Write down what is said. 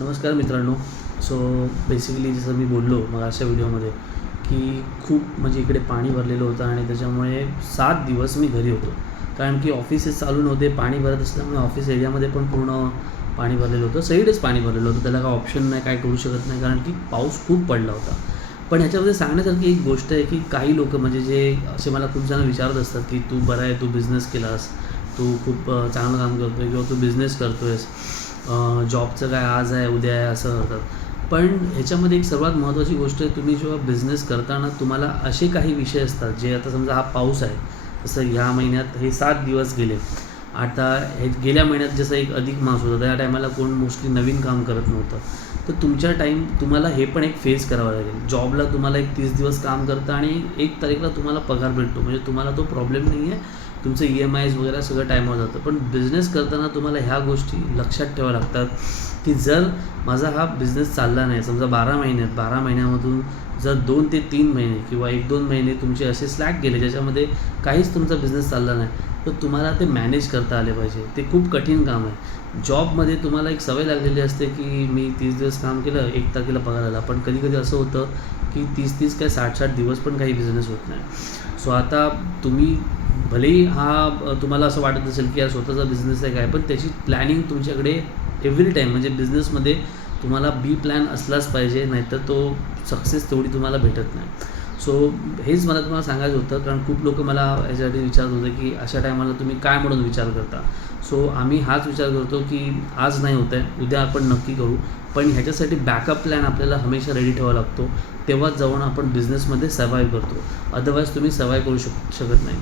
नमस्कार मित्रांनो. So basically जसं मी बोललो मग अशा व्हिडिओमध्ये की खूप म्हणजे इकडे पाणी भरलेलं होतं आणि त्याच्यामुळे 7 दिवस मी घरी होतो. कारण की ऑफिसेस चालू नव्हते, पाणी भरत असल्यामुळे ऑफिस एरियामध्ये पण पूर्ण पाणी भरलेलं होतं. सगळीकडेच पाणी भरलेलं होतं. त्याला काय ऑप्शन नाही, काय करू शकत नाही, कारण की पाऊस खूप पडला होता. पण ह्याच्यामध्ये सांगण्यासारखी एक गोष्ट आहे की काही लोकं म्हणजे जे असे मला खूप जण विचारत असतात की तू बरा आहे, तू बिझनेस केलास, तू खूप चांगलं काम करतो आहे किंवा तू बिझनेस करतो आहेस, जॉबचं काय आज आहे उद्या आहे असं करतात. पण ह्याच्यामध्ये एक सर्वात महत्त्वाची गोष्ट आहे, तुम्ही जेव्हा बिझनेस करताना तुम्हाला असे काही विषय असतात जे आता समजा हा पाऊस आहे, जसं ह्या महिन्यात हे 7 दिवस गेले. आता हे गेल्या महिन्यात जसं एक अधिक मास होता, त्या टायमाला कोण मोस्टली नवीन काम करत नव्हतं. तर तुमच्या तुम्हाला हे पण एक फेस करावं लागेल. जॉबला तुम्हाला एक 30 दिवस काम करतं आणि 1 तारीखला तुम्हाला पगार भेटतो, म्हणजे तुम्हाला तो प्रॉब्लेम नाही आहे. तुमचं EMIs वगैरे सगळं टाईमवर जातं. पण बिझनेस करताना तुम्हाला ह्या गोष्टी लक्षात ठेवाव्या लागतात, की जर माझा हा बिझनेस चालला नाही, समजा 12 महिन्यामधून जर 2 ते 3 महिने किंवा 1-2 महिने तुमचे असे स्लॅक गेले, ज्याच्यामध्ये काहीच तुमचा बिझनेस चालला नाही, तर तुम्हाला ते मॅनेज करता आले पाहिजे. ते खूप कठीण काम आहे. जॉबमध्ये तुम्हाला एक सवय लागलेली असते, की मी 30 दिवस काम केलं, 1 तारखेला पगार आला. पण कधी-कधी असं होतं, की 30-30 काय 60-60 दिवस पण काही बिझनेस होत नाही. सो आता तुम्ही भलेही तुम्हाला असं वाटत असेल, की हा स्वतःचा बिझनेस आहे काय, पण त्याची प्लॅनिंग तुमच्याकडे एव्हरी टाईम म्हणजे बिझनेसमध्ये तुम्हाला बी प्लॅन असलाच पाहिजे, नाहीतर तो सक्सेस तेवढी तुम्हाला भेटत नाही. सो हेच मला तुम्हाला सांगायचं होतं, कारण खूप लोकं मला याच्यासाठी विचारत होते, की अशा टायमाला तुम्ही काय म्हणून विचार करता? सो आम्ही हाच विचार करतो, की आज नाही होत आहे, उद्या आपण नक्की करू. पण ह्याच्यासाठी बॅकअप प्लॅन आपल्याला हमेशा रेडी ठेवावा लागतो. तेव्हाच जाऊन आपण बिझनेसमध्ये सर्व्हाईव्ह करतो. अदरवाईज तुम्ही सर्व्हाईव्ह करू शकत नाही.